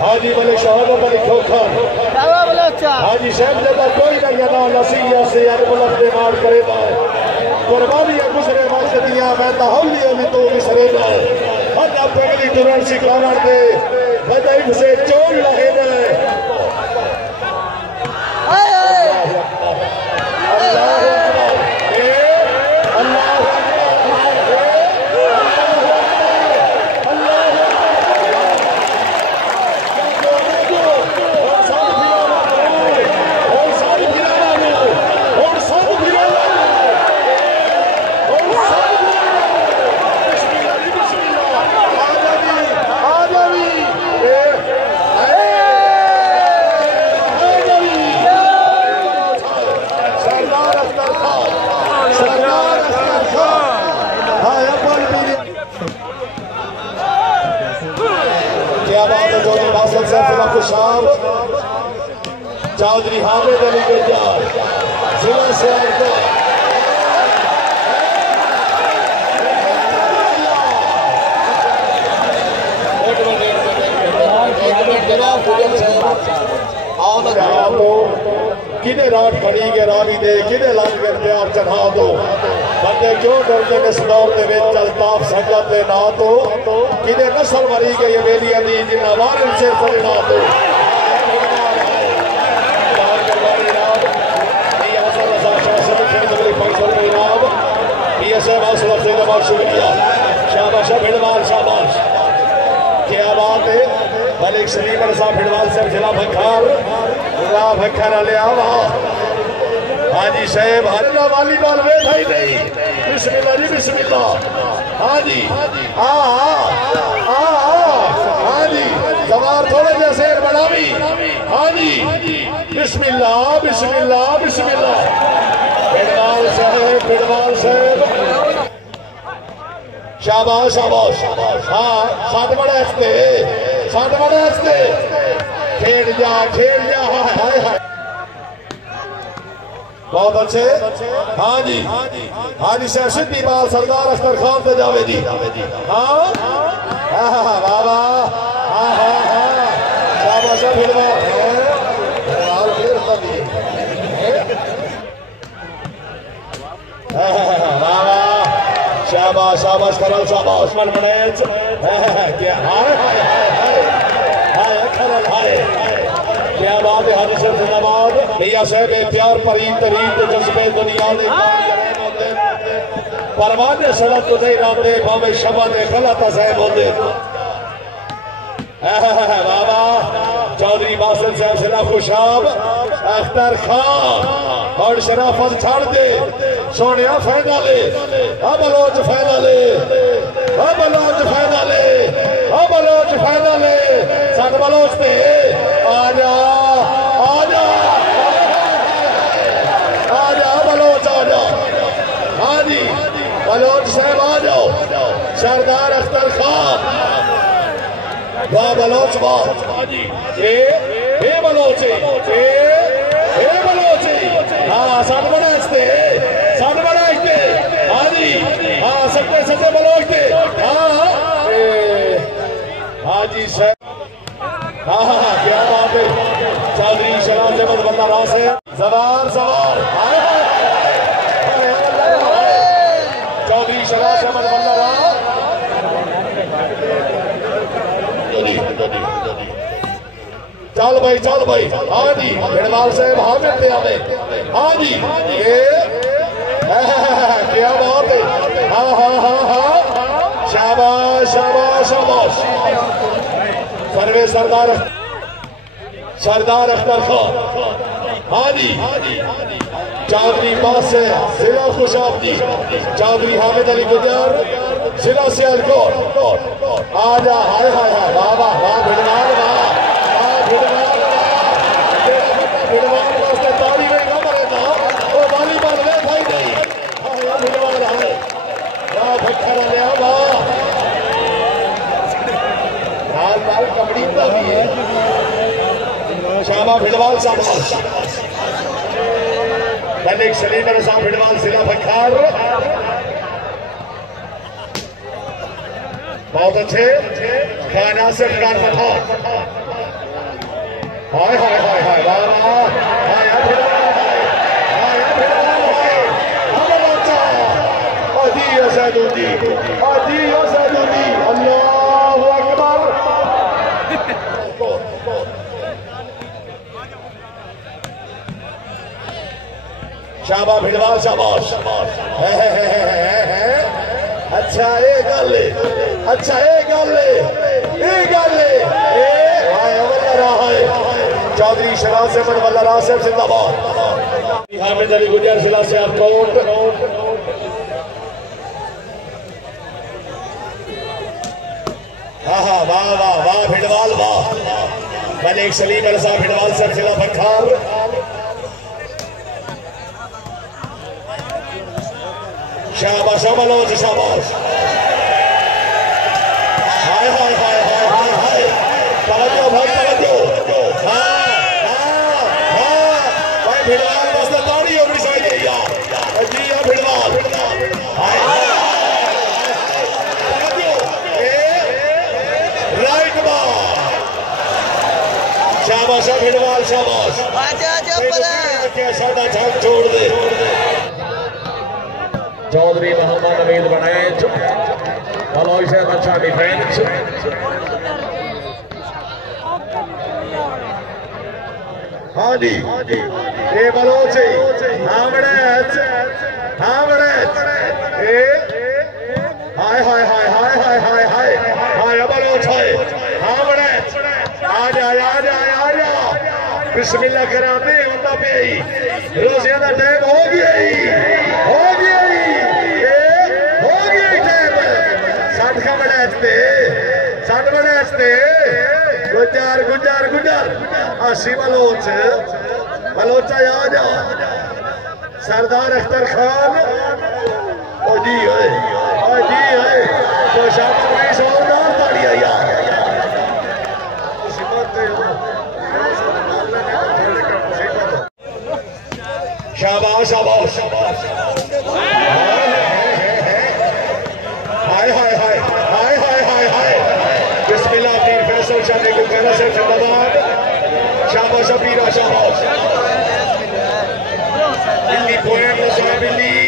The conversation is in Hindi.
हाजी मलिक शहादत अली खोखर हाजी साहब जब कोई ना यदा नसीया से अरबुलत दे मार करे बा कुर्बानी गुजरे वक्त दिया मैं तहल्ली में तो मिसरे बा हद अब अगली तुरंत सिखावन दे बदई से चोर लगे ना चौधरी हामिद अली गुलजार जिला सियालकोट किने रात खड़ी के रावी दे किने लग के प्यार चढ़ा दो बंदे क्यों डरते ने इस दौर के विच अल्ताफ संगत दे ना तो किने नस्ल मरी गई वेलियां दी जिन्ना वारन से फरना दो शुक्रिया शाबाश भिड़वाल शाबाश क्या बात है मलिक सलीम साहब भिड़वाल साहब जिला भखर लिया हाजी साहब हल्ला वॉलीबॉल वे भाई नहीं बिस्मिल्लाह जी बिस्मिल्लाह हाजी हाजी सवार थोड़े जैसे बढ़ावी हाजी बिस्मिल्लाह बिस्मिल्लाह बिस्मिल्लाह भिड़वाल साहब शाबाश शाबाश हाँ साथ बड़े हंसते खेल जा हाय बहुत अच्छे हाँ जी साहब सिद्धि बाल सरदार अख्तर खान पे जावे जी हाँ वाह शाबाश शाबाश शाबाश करो शाबाश मन बड़े क्या क्या बात है हाजी साहब जिंदाबाद भैया साहब प्यार परीन तरीन तो जज्बे दुनिया ने परवाने सड़क तो नहीं रहते भावे शबा ने गलत साहब होते बाबा चौधरी बासिल साहब सिला खुशाब अख्तर खान और शराफत छाड़ दे सोनिया फायदा ले बलोच फायदा ले साथ बलोच पे आजा बलोच आजा हाँ जी बलोच साहब आ जाओ सरदार अख्तर खान वाह बलोच वाह बलोचे हाँ साथ बड़ा हाँ जी हाँ सच्चे बलोचते हाँ जी सर हाँ क्या बात है चौधरी शराब जबत बंदा रास है सवार चौधरी शराब जबत बंदा रास चल भाई हाँ जी भिड़वाल साहब हाँ मिलते हमें हाँ जी क्या बात है हाँ शाबाश शाबाश शाबाश सर्वे सरदार अख्तर खान हाँ जी चौधरी पास से जिला खुशाबदी चौधरी हामिद अली गुजर जिला सियालकोट आजा हाय हाय हाय वाह वाह वाह भिड़वाल भिड़वाल वास्ते ताली में ना मरे ना वो वॉलीबॉल ले भाई नहीं हाँ भिड़वाल है वाह भट्टा ले वाह लाल कबड्डी का भी है शाबा भिड़वाल साहब मलिक सलीम रजा भिड़वाल जिला बखार बहुत अच्छे नासिर खान पठान हाय हाय हाय हाय अल्लाहु अकबर शाबा भिड़वाल शाबाश अच्छा ये गल चौधरी शराज अहमद वल्ला रासिफ जिंदाबाद हामिद अली गुजर जिला सियालकोट हाँ वाह वाह वाह भिड़वाल वाह मलिक सलीम रजा भिड़वाल साहब जिला बखार शाबाश अमलोज शाबाश हाय हाय हाय हाय हाय हाय तवज्जो भाई तवज्जो भाई भिड़वाल बस ताड़ी हो गई सही यार जी या भिड़वाल हाय तवज्जो राइट बार शाबाश भिड़वाल शाबाश आजा पर क्या साडा झक छोड़ दे चौधरी मोहम्मद नवीद बनैज बलोच से अच्छा डिफेंस हाँ जी ये बलोच हाँ बनैज हाय हाय हाय हाय हाय हाय हाय हाय बलोच है हाँ बनैज आ जा बिस्मिल्लाह कराते होता पे रोज़िया का टाइम हो गया गुजर आशी बलोचा आ जा सरदार अख्तर खान ओ जी है तो शाबाश में जोरदार तालियां यार शाबाश शाबाश हाय हाय हाय हाय हाय हाय हाय बिस्मिल्लाह तीर फैसल शादी को कहना से जिंदाबाद शाबाश अबीरा शाबाश बिल्ली पोएम बिल्ली